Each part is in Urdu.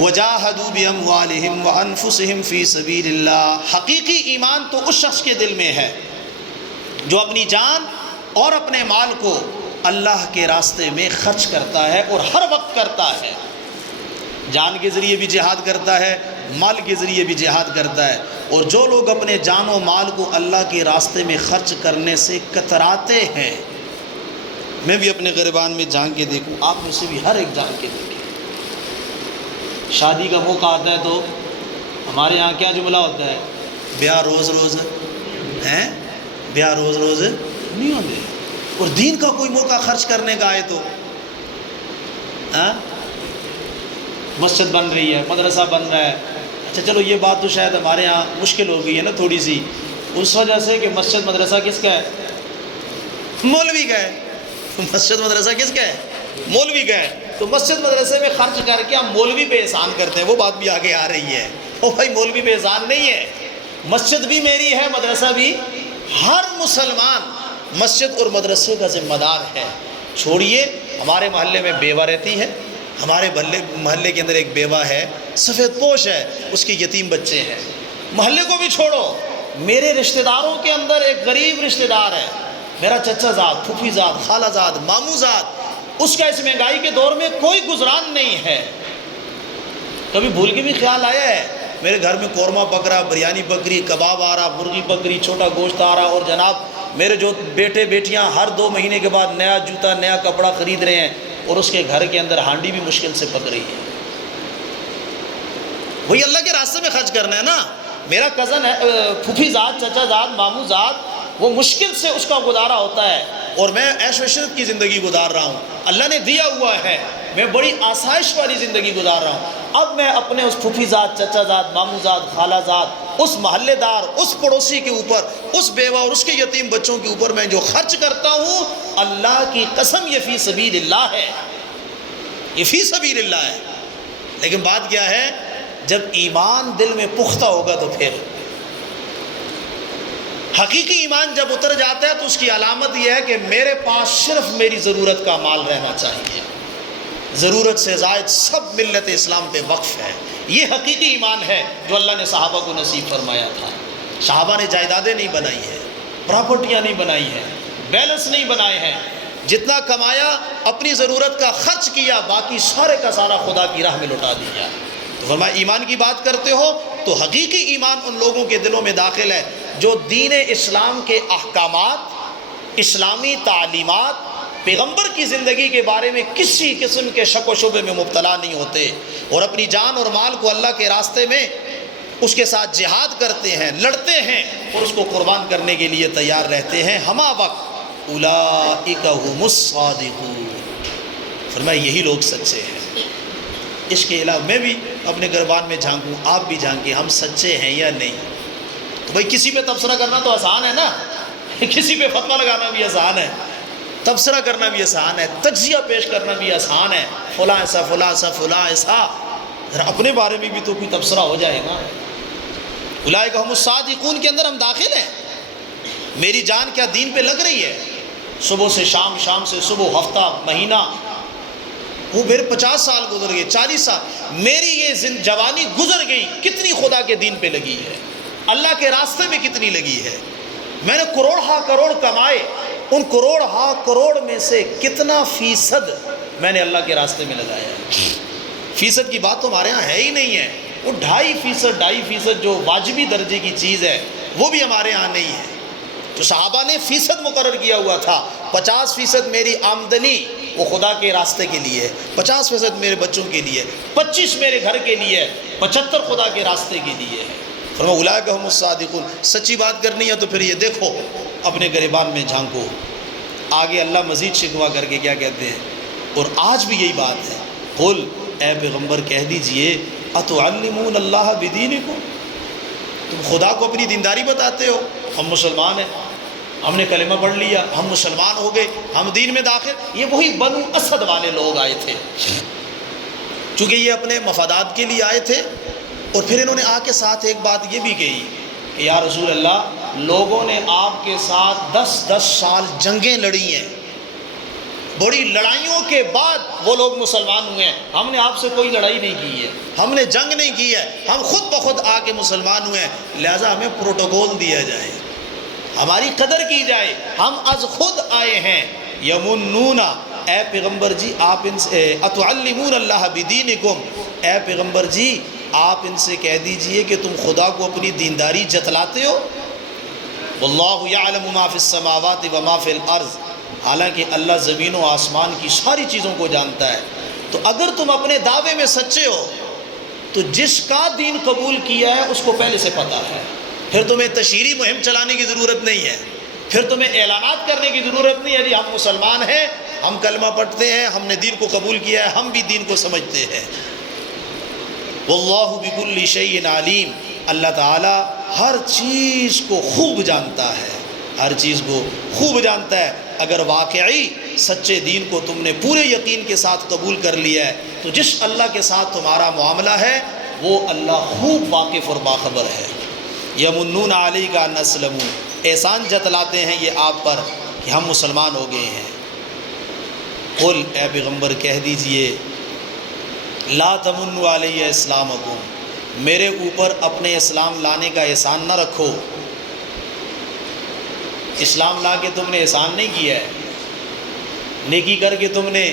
وَجَاهَدُوا بِأَمْوَالِهِمْ وَأَنفُسِهِمْ فِي سَبِيلِ اللَّهِ۔ حقیقی ایمان تو اس شخص کے دل میں ہے جو اپنی جان اور اپنے مال کو اللہ کے راستے میں خرچ کرتا ہے، اور ہر وقت کرتا ہے۔ جان کے ذریعے بھی جہاد کرتا ہے، مال کے ذریعے بھی جہاد کرتا ہے۔ اور جو لوگ اپنے جان و مال کو اللہ کے راستے میں خرچ کرنے سے کتراتے ہیں، میں بھی اپنے غریبان میں جان کے دیکھوں، آپ میں سے بھی ہر ایک جان کے دیکھیں۔ شادی کا موقع آتا ہے تو ہمارے یہاں کیا جملہ ہوتا ہے؟ بیاہ روز روز ہیں، بیاہ روز روز نہیں ہوتے۔ اور دین کا کوئی موقع خرچ کرنے کا آئے تو مسجد بن رہی ہے، مدرسہ بن رہا ہے، اچھا چلو یہ بات تو شاید ہمارے ہاں مشکل ہو گئی ہے نا تھوڑی سی، اس وجہ سے کہ مسجد مدرسہ کس کا ہے؟ مولوی کا ہے۔ مسجد مدرسہ کس کا ہے؟ مولوی کا ہے۔ تو مسجد مدرسے میں خرچ کر کے ہم مولوی پہ احسان کرتے ہیں، وہ بات بھی آگے آ رہی ہے۔ او بھائی مولوی پہ احسان نہیں ہے، مسجد بھی میری ہے، مدرسہ بھی۔ ہر مسلمان مسجد اور مدرسے کا ذمہ دار ہے۔ چھوڑیے ہمارے محلے میں بیوہ رہتی ہے، ہمارے محلے کے اندر ایک بیوہ ہے، سفید پوش ہے، اس کے یتیم بچے ہیں۔ محلے کو بھی چھوڑو، میرے رشتہ داروں کے اندر ایک غریب رشتہ دار ہے، میرا چچا زاد، پھوپھی زاد، خالہ زاد، ماموں زاد، اس کا اس مہنگائی کے دور میں کوئی گزران نہیں ہے۔ کبھی بھول کے بھی خیال آیا ہے میرے گھر میں قورمہ پک رہا، بریانی پک رہی، کباب آ رہا، مرغی پک رہی، چھوٹا گوشت آ رہا، اور جناب میرے جو بیٹے بیٹیاں ہر 2 مہینے کے بعد نیا جوتا نیا کپڑا خرید رہے ہیں، اور اس کے گھر کے اندر ہانڈی بھی مشکل سے پک رہی ہے۔ وہی اللہ کے راستے میں خرچ کرنا ہے نا۔ میرا کزن ہے، پھوپھی زاد، چچا زاد، ماموں زاد، وہ مشکل سے اس کا گزارا ہوتا ہے، اور میں عیش و عشرت کی زندگی گزار رہا ہوں، اللہ نے دیا ہوا ہے، میں بڑی آسائش والی زندگی گزار رہا ہوں۔ اب میں اپنے اس پھوپھی زاد، چچا زاد، ماموں زاد، خالہ زاد، اس محلے دار، اس پڑوسی کے اوپر، اس بیوہ اور اس کے یتیم بچوں کے اوپر میں جو خرچ کرتا ہوں، اللہ کی قسم یہ فی سبیل اللہ ہے، یہ فی سبیل اللہ ہے۔ لیکن بات کیا ہے، جب ایمان دل میں پختہ ہوگا تو پھر حقیقی ایمان جب اتر جاتا ہے تو اس کی علامت یہ ہے کہ میرے پاس صرف میری ضرورت کا مال رہنا چاہیے، ضرورت سے زائد سب ملت اسلام پہ وقف ہے۔ یہ حقیقی ایمان ہے جو اللہ نے صحابہ کو نصیب فرمایا تھا۔ صحابہ نے جائیدادیں نہیں بنائی ہیں، پراپرٹیاں نہیں بنائی ہیں، بیلنس نہیں بنائے ہیں، جتنا کمایا اپنی ضرورت کا خرچ کیا، باقی سارے کا سارا خدا کی راہ میں لٹا دیا۔ تو فرمایا ایمان کی بات کرتے ہو تو حقیقی ایمان ان لوگوں کے دلوں میں داخل ہے جو دین اسلام کے احکامات، اسلامی تعلیمات، پیغمبر کی زندگی کے بارے میں کسی قسم کے شک و شبے میں مبتلا نہیں ہوتے، اور اپنی جان اور مال کو اللہ کے راستے میں اس کے ساتھ جہاد کرتے ہیں، لڑتے ہیں، اور اس کو قربان کرنے کے لیے تیار رہتے ہیں ہمہ وقت۔ اولئک هم الصادقون، فرمایا یہی لوگ سچے ہیں۔ اس کے علاوہ میں بھی اپنے گربان میں جھانکوں، آپ بھی جھانکیں ہم سچے ہیں یا نہیں۔ تو بھائی کسی پہ تبصرہ کرنا تو آسان ہے نا، کسی پہ فتویٰ لگانا بھی آسان ہے، تبصرہ کرنا بھی آسان ہے، تجزیہ پیش کرنا بھی آسان ہے، فلاں ایسا فلاں ایسا فلاں ایسا، اپنے بارے میں بھی تو کوئی تبصرہ ہو جائے گا۔ اولئک هم الصادقون کے اندر ہم داخل ہیں۔ میری جان کیا دین پہ لگ رہی ہے؟ صبح سے شام، شام سے صبح، ہفتہ، مہینہ، وہ میرے 50 سال گزر گئے، 40 سال، میری یہ جوانی گزر گئی، کتنی خدا کے دین پہ لگی ہے، اللہ کے راستے میں کتنی لگی ہے؟ میں نے کروڑ ہا کروڑ کمائے، ان کروڑ ہا کروڑ میں سے کتنا فیصد میں نے اللہ کے راستے میں لگایا ہے؟ فیصد کی بات تو ہمارے ہاں ہے ہی نہیں ہے، وہ 2.5% جو واجبی درجے کی چیز ہے وہ بھی ہمارے ہاں نہیں ہے۔ تو صحابہ نے فیصد مقرر کیا ہوا تھا، 50% میری آمدنی وہ خدا کے راستے کے لیے، 50% میرے بچوں کے لیے، 25 میرے گھر کے لیے، 75 خدا کے راستے کے لیے ہے۔ فرمایا اولئک هم الصادقون۔ سچی بات کرنی ہے تو پھر یہ دیکھو، اپنے گریبان میں جھانکو۔ آگے اللہ مزید شکوہ کر کے کیا کہتے ہیں، اور آج بھی یہی بات ہے، قل اے پیغمبر کہہ دیجئے اتعلمون اللہ بدینکم، تم خدا کو اپنی دینداری بتاتے ہو؟ ہم مسلمان ہیں، ہم نے کلمہ پڑھ لیا، ہم مسلمان ہو گئے، ہم دین میں داخل۔ یہ وہی بنو اسد والے لوگ آئے تھے، چونکہ یہ اپنے مفادات کے لیے آئے تھے، اور پھر انہوں نے آ کے ساتھ ایک بات یہ بھی کہی کہ یا رسول اللہ، لوگوں نے آپ کے ساتھ 10 سال جنگیں لڑی ہیں، بڑی لڑائیوں کے بعد وہ لوگ مسلمان ہوئے ہیں. ہم نے آپ سے کوئی لڑائی نہیں کی ہے, ہم نے جنگ نہیں کی ہے, ہم خود بخود آ کے مسلمان ہوئے ہیں, لہٰذا ہمیں پروٹوکول دیا جائے, ہماری قدر کی جائے, ہم از خود آئے ہیں. یمنون, اے پیغمبر جی آپ ان سے اتعلمون اللہ بدینکم, اے پیغمبر جی آپ ان سے کہہ دیجئے کہ تم خدا کو اپنی دینداری جتلاتے ہو. واللہ یعلم ما فی السماوات و ما فی الارض, حالانکہ اللہ زمین و آسمان کی ساری چیزوں کو جانتا ہے. تو اگر تم اپنے دعوے میں سچے ہو تو جس کا دین قبول کیا ہے اس کو پہلے سے پتہ ہے, پھر تمہیں تشہیری مہم چلانے کی ضرورت نہیں ہے, پھر تمہیں اعلانات کرنے کی ضرورت نہیں ہے. جی ہم مسلمان ہیں, ہم کلمہ پڑھتے ہیں, ہم نے دین کو قبول کیا ہے, ہم بھی دین کو سمجھتے ہیں. واللہ بکل شیء علیم, اللہ تعالی ہر چیز کو خوب جانتا ہے, ہر چیز کو خوب جانتا ہے. اگر واقعی سچے دین کو تم نے پورے یقین کے ساتھ قبول کر لیا ہے تو جس اللہ کے ساتھ تمہارا معاملہ ہے وہ اللہ خوب واقف اور باخبر ہے. یمنون علیک ان اسلموا, احسان جتلاتے ہیں یہ آپ پر کہ ہم مسلمان ہو گئے ہیں. قل, اے پیغمبر کہہ دیجئے, لا تمنوا علی اسلامکم, میرے اوپر اپنے اسلام لانے کا احسان نہ رکھو. اسلام لا کے تم نے احسان نہیں کیا ہے, نیکی کر کے تم نے,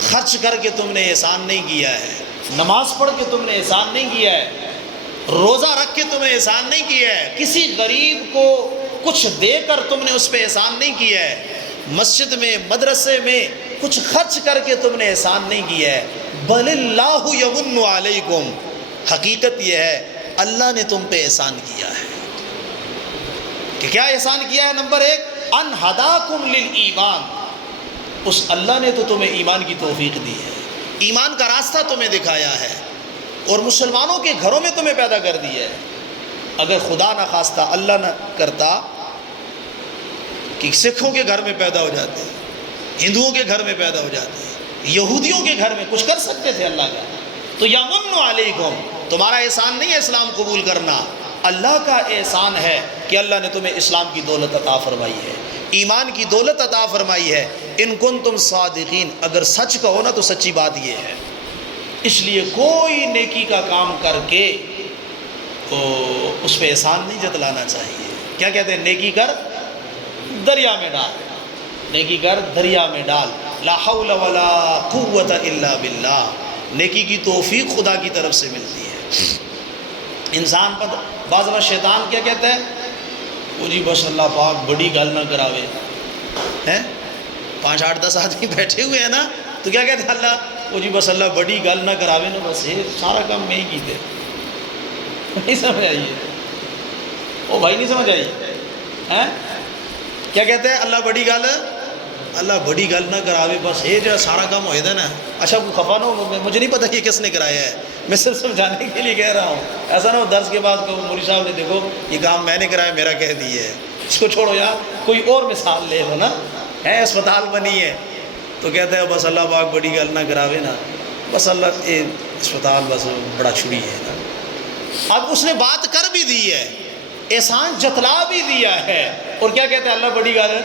خرچ کر کے تم نے احسان نہیں کیا ہے, نماز پڑھ کے تم نے احسان نہیں کیا ہے, روزہ رکھ کے تم نے احسان نہیں کیا ہے, کسی غریب کو کچھ دے کر تم نے اس پہ احسان نہیں کیا ہے, مسجد میں مدرسے میں کچھ خرچ کر کے تم نے احسان نہیں کیا ہے. بل اللہ یمن علیکم, حقیقت یہ ہے اللہ نے تم پہ احسان کیا ہے. کہ کیا احسان کیا ہے؟ نمبر 1, ان ہداکم للایمان, اس اللہ نے تو تمہیں ایمان کی توفیق دی ہے, ایمان کا راستہ تمہیں دکھایا ہے اور مسلمانوں کے گھروں میں تمہیں پیدا کر دیا ہے. اگر خدا نہ خواستہ اللہ نہ کرتا کہ سکھوں کے گھر میں پیدا ہو جاتے, ہندوؤں کے گھر میں پیدا ہو جاتے, یہودیوں کے گھر میں کچھ کر سکتے تھے اللہ کا. تو یمن علیکم, تمہارا احسان نہیں ہے اسلام قبول کرنا, اللہ کا احسان ہے کہ اللہ نے تمہیں اسلام کی دولت عطا فرمائی ہے, ایمان کی دولت عطا فرمائی ہے. ان کنتم صادقین, اگر سچ کہو نا تو سچی بات یہ ہے. اس لیے کوئی نیکی کا کام کر کے تو اس پہ احسان نہیں جتلانا چاہیے. کیا کہتے ہیں, نیکی کر دریا میں ڈال, نیکی کر دریا میں ڈال. لا حول ولا قوت الا باللہ, نیکی کی توفیق خدا کی طرف سے ملتی ہے. انسان پر بعض وقت شیطان کیا کہتا ہے, وہ جی بس اللہ پاک بڑی گل نہ کراوے ہیں, 5 8 10 آدمی بیٹھے ہوئے ہیں نا, تو کیا کہتے ہیں اللہ, وہ جی بس اللہ بڑی گل نہ کراوے نا, بس یہ سارا کام میں ہی کیتے. نہیں سمجھ آئیے, او بھائی نہیں سمجھ آئی ہیں, کیا کہتے ہیں اللہ بڑی گل, اللہ بڑی گل نہ کراوے, بس یہ جو سارا کام ہوئے تھا نا. اچھا کوئی خفا نہ ہو, مجھے نہیں پتہ یہ کس نے کرایا ہے, میں صرف سمجھانے کے لیے کہہ رہا ہوں. ایسا نہ ہو درس کے بعد کہ مولوی صاحب نے دیکھو یہ کام میں نے کرایا, میرا کہہ دیے ہے, اس کو چھوڑو یار, کوئی اور مثال لے لو نا. ہے اسپتال بنی ہے تو کہتے ہیں بس اللہ پاک بڑی گل نہ کراوے نا, بس اللہ یہ اسپتال بس بڑا چھری ہے نا. اب اس نے بات کر بھی دی ہے, احسان جتلا بھی دیا ہے, اور کیا کہتے ہیں اللہ بڑی گل ہے.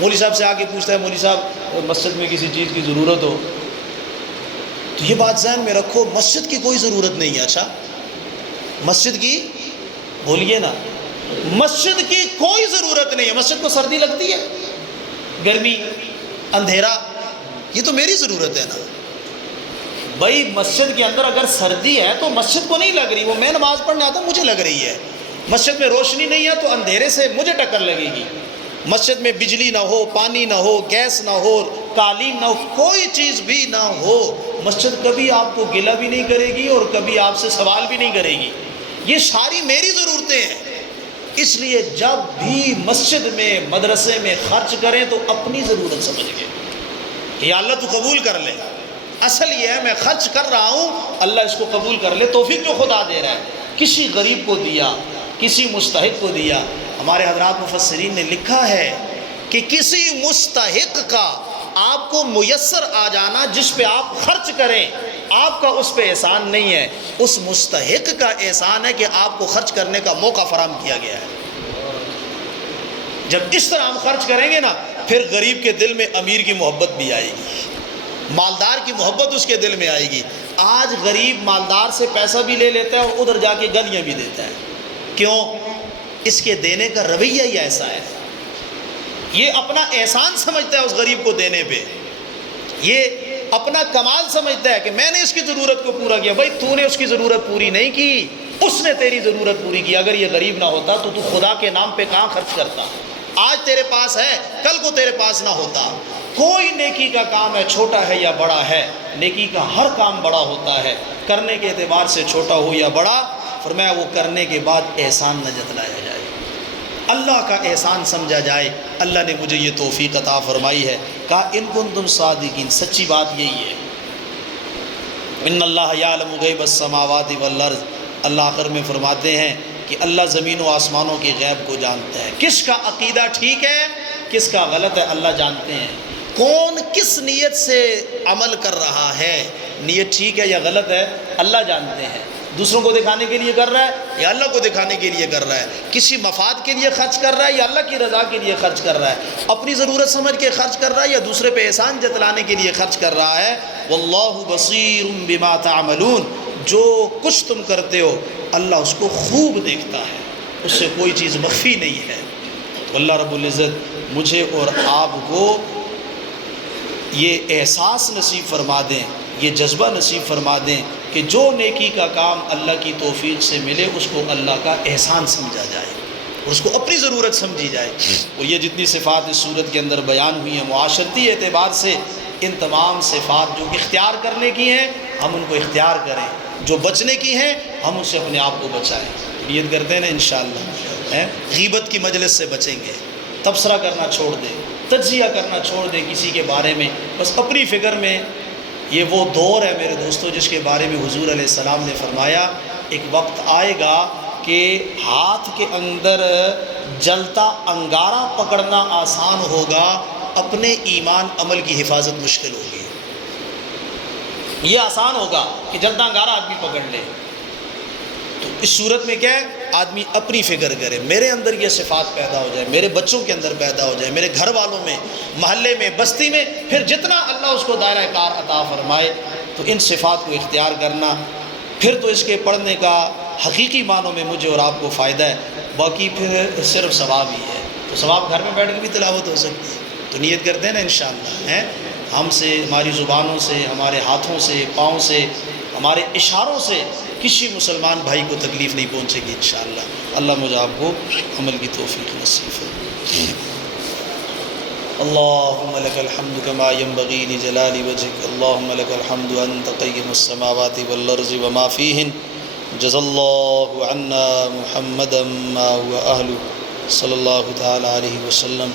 مولوی صاحب سے آ کے پوچھتا ہے, مولوی صاحب مسجد میں کسی چیز کی ضرورت ہو, تو یہ بات ذہن میں رکھو, مسجد کی کوئی ضرورت نہیں ہے. اچھا مسجد کی, بولیے نا, مسجد کی کوئی ضرورت نہیں ہے. مسجد کو سردی لگتی ہے, گرمی, اندھیرا, یہ تو میری ضرورت ہے نا بھائی. مسجد کے اندر اگر سردی ہے تو مسجد کو نہیں لگ رہی, وہ میں نماز پڑھنے آتا ہوں مجھے لگ رہی ہے. مسجد میں روشنی نہیں ہے تو اندھیرے سے مجھے ٹکر لگے گی. مسجد میں بجلی نہ ہو, پانی نہ ہو, گیس نہ ہو, قالین نہ ہو, کوئی چیز بھی نہ ہو, مسجد کبھی آپ کو گلہ بھی نہیں کرے گی اور کبھی آپ سے سوال بھی نہیں کرے گی. یہ ساری میری ضرورتیں ہیں. اس لیے جب بھی مسجد میں مدرسے میں خرچ کریں تو اپنی ضرورت سمجھ کے کہ یا اللہ تو قبول کر لے. اصل یہ ہے میں خرچ کر رہا ہوں, اللہ اس کو قبول کر لے. توفیق جو خدا دے رہا ہے, کسی غریب کو دیا, کسی مستحق کو دیا. ہمارے حضرات مفسرین نے لکھا ہے کہ کسی مستحق کا آپ کو میسر آ جانا جس پہ آپ خرچ کریں, آپ کا اس پہ احسان نہیں ہے, اس مستحق کا احسان ہے کہ آپ کو خرچ کرنے کا موقع فراہم کیا گیا ہے. جب اس طرح ہم خرچ کریں گے نا پھر غریب کے دل میں امیر کی محبت بھی آئے گی، مالدار کی محبت اس کے دل میں آئے گی۔ آج غریب مالدار سے پیسہ بھی لے لیتا ہے اور ادھر جا کے گالیاں بھی دیتا ہے، کیوں؟ اس کے دینے کا رویہ ہی ایسا ہے، یہ اپنا احسان سمجھتا ہے اس غریب کو دینے پہ، یہ اپنا کمال سمجھتا ہے کہ میں نے اس کی ضرورت کو پورا کیا۔ بھائی تو نے اس کی ضرورت پوری نہیں کی، اس نے تیری ضرورت پوری کی۔ اگر یہ غریب نہ ہوتا تو خدا کے نام پہ کہاں خرچ کرتا؟ آج تیرے پاس ہے، کل کو تیرے پاس نہ ہوتا۔ کوئی نیکی کا کام ہے، چھوٹا ہے یا بڑا ہے، نیکی کا ہر کام بڑا ہوتا ہے، کرنے کے اعتبار سے چھوٹا ہو یا بڑا۔ فرمایا وہ کرنے کے بعد احسان نہ جتلایا جائے، اللہ کا احسان سمجھا جائے۔ اللہ نے مجھے یہ توفیق عطا فرمائی ہے۔ کہا ان کنتم صادقین، سچی بات یہی ہے۔ ان اللہ یعلم غیب السماوات والارض، اللہ آخر میں فرماتے ہیں کہ اللہ زمین و آسمانوں کے غیب کو جانتا ہے۔ کس کا عقیدہ ٹھیک ہے، کس کا غلط ہے، اللہ جانتے ہیں۔ کون کس نیت سے عمل کر رہا ہے، نیت ٹھیک ہے یا غلط ہے، اللہ جانتے ہیں۔ دوسروں کو دکھانے کے لیے کر رہا ہے یا اللہ کو دکھانے کے لیے کر رہا ہے، کسی مفاد کے لیے خرچ کر رہا ہے یا اللہ کی رضا کے لیے خرچ کر رہا ہے، اپنی ضرورت سمجھ کے خرچ کر رہا ہے یا دوسرے پہ احسان جتلانے کے لیے خرچ کر رہا ہے۔ واللہ بصیر بما تعملون، جو کچھ تم کرتے ہو اللہ اس کو خوب دیکھتا ہے، اس سے کوئی چیز مخفی نہیں ہے۔ تو اللہ رب العزت مجھے اور آپ کو یہ احساس نصیب فرما دیں، یہ جذبہ نصیب فرما دیں کہ جو نیکی کا کام اللہ کی توفیق سے ملے اس کو اللہ کا احسان سمجھا جائے اور اس کو اپنی ضرورت سمجھی جائے۔ اور یہ جتنی صفات اس صورت کے اندر بیان ہوئی ہیں، معاشرتی اعتبار سے ان تمام صفات جو اختیار کرنے کی ہیں ہم ان کو اختیار کریں، جو بچنے کی ہیں ہم ان سے اپنے آپ کو بچائیں۔ نیت کرتے ہیں نا انشاءاللہ غیبت کی مجلس سے بچیں گے، تبصرہ کرنا چھوڑ دیں، تجزیہ کرنا چھوڑ دیں کسی کے بارے میں، بس اپنی فکر میں۔ یہ وہ دور ہے میرے دوستو جس کے بارے میں حضور علیہ السلام نے فرمایا ایک وقت آئے گا کہ ہاتھ کے اندر جلتا انگارہ پکڑنا آسان ہوگا، اپنے ایمان عمل کی حفاظت مشکل ہوگی۔ یہ آسان ہوگا کہ جلتا انگارہ آدمی پکڑ لے، تو اس صورت میں کیا ہے، آدمی اپنی فکر کرے، میرے اندر یہ صفات پیدا ہو جائے، میرے بچوں کے اندر پیدا ہو جائے، میرے گھر والوں میں، محلے میں، بستی میں، پھر جتنا اللہ اس کو دائرہ کار عطا فرمائے تو ان صفات کو اختیار کرنا، پھر تو اس کے پڑھنے کا حقیقی معنوں میں مجھے اور آپ کو فائدہ ہے، باقی پھر صرف ثواب ہی ہے۔ تو ثواب گھر میں بیٹھ کے بھی تلاوت ہو سکتی ہے، تو نیت کرتے ہیں نا انشاءاللہ ہم سے، ہماری زبانوں سے، ہمارے ہاتھوں سے، پاؤں سے، ہمارے اشاروں سے کسی مسلمان بھائی کو تکلیف نہیں پہنچے گی انشاءاللہ۔ اللہ مجھے آپ کو عمل کی توفیق نصیب فرمائے۔ اللہم لک الحمد کما ینبغی لجلال وجہک، اللہم لک الحمد انت قیم السماوات والارض وما فیہن، جزا اللہ عنا محمدا ما هو اہلہ صلی اللہ تعالی علیہ وسلم۔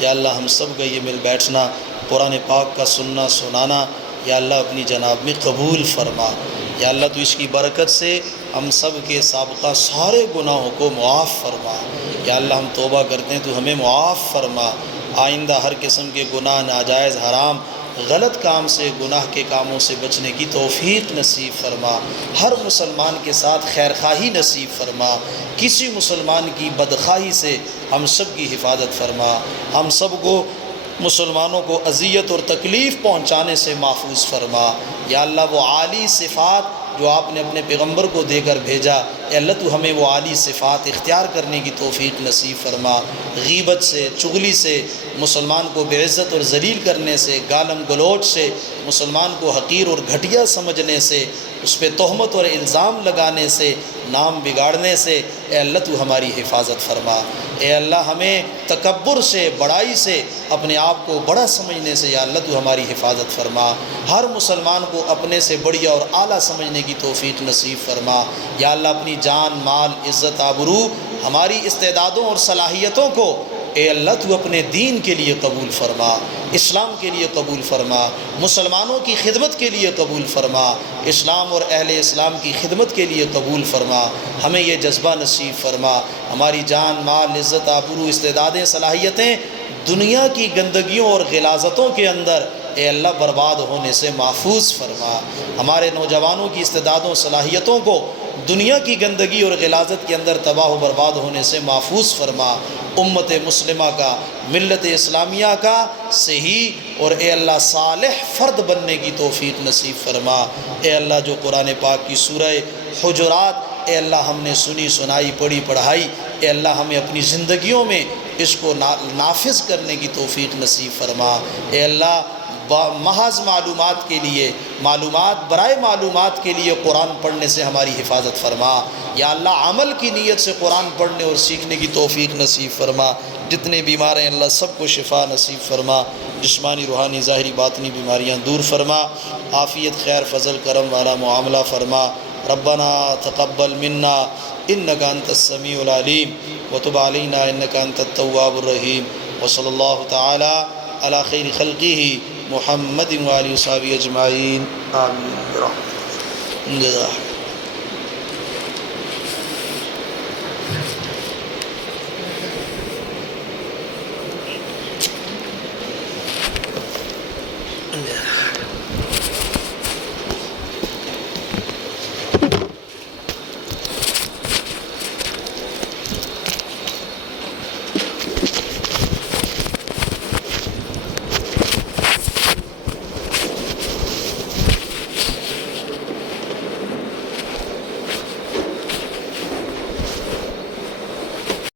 یا اللہ ہم سب کا یہ مل بیٹھنا، قرآن پاک کا سننا سنانا یا اللہ اپنی جناب میں قبول فرما۔ یا اللہ تو اس کی برکت سے ہم سب کے سابقہ سارے گناہوں کو معاف فرما۔ یا اللہ ہم توبہ کرتے ہیں تو ہمیں معاف فرما، آئندہ ہر قسم کے گناہ، ناجائز، حرام، غلط کام سے، گناہ کے کاموں سے بچنے کی توفیق نصیب فرما۔ ہر مسلمان کے ساتھ خیرخواہی نصیب فرما، کسی مسلمان کی بدخواہی سے ہم سب کی حفاظت فرما، ہم سب کو مسلمانوں کو اذیت اور تکلیف پہنچانے سے محفوظ فرما۔ یا اللہ وہ عالی صفات جو آپ نے اپنے پیغمبر کو دے کر بھیجا، اے اللہ تو ہمیں وہ عالی صفات اختیار کرنے کی توفیق نصیب فرما۔ غیبت سے، چغلی سے، مسلمان کو بے عزت اور ذلیل کرنے سے، گالم گلوچ سے، مسلمان کو حقیر اور گھٹیا سمجھنے سے، اس پہ تہمت اور الزام لگانے سے، نام بگاڑنے سے، اے اللہ تو ہماری حفاظت فرما۔ اے اللہ ہمیں تکبر سے، بڑائی سے، اپنے آپ کو بڑا سمجھنے سے یا اللہ تو ہماری حفاظت فرما۔ ہر مسلمان کو اپنے سے بڑھیا اور اعلیٰ سمجھنے کی توفیق نصیب فرما۔ یا اللہ اپنی جان، مال، عزت، آبرو، ہماری استعدادوں اور صلاحیتوں کو اے اللہ تو اپنے دین کے لیے قبول فرما، اسلام کے لیے قبول فرما، مسلمانوں کی خدمت کے لیے قبول فرما، اسلام اور اہل اسلام کی خدمت کے لیے قبول فرما۔ ہمیں یہ جذبہ نصیب فرما، ہماری جان، مال، عزت، آبرو، استعدادیں، صلاحیتیں دنیا کی گندگیوں اور غلاظتوں کے اندر اے اللہ برباد ہونے سے محفوظ فرما۔ ہمارے نوجوانوں کی استعدادوں، صلاحیتوں کو دنیا کی گندگی اور غلاظت کے اندر تباہ و برباد ہونے سے محفوظ فرما۔ امت مسلمہ کا، ملت اسلامیہ کا صحیح اور اے اللہ صالح فرد بننے کی توفیق نصیب فرما۔ اے اللہ جو قرآن پاک کی سورہ حجرات اے اللہ ہم نے سنی سنائی پڑھی پڑھائی، اے اللہ ہمیں اپنی زندگیوں میں اس کو نافذ کرنے کی توفیق نصیب فرما۔ اے اللہ محض معلومات کے لیے، برائے معلومات کے لیے قرآن پڑھنے سے ہماری حفاظت فرما۔ یا اللہ عمل کی نیت سے قرآن پڑھنے اور سیکھنے کی توفیق نصیب فرما۔ جتنے بیمار ہیں اللہ سب کو شفا نصیب فرما، جسمانی روحانی ظاہری باطنی بیماریاں دور فرما، عافیت خیر فضل کرم والا معاملہ فرما۔ ربنا تقبل منا انک انت السمیع العلیم وتب علینا انک انت التواب الرحیم، وصلی اللہ تعالی علی خیر خلقہ محمد وآلہ وصحبہ اجمعین، آمین برحمتہ۔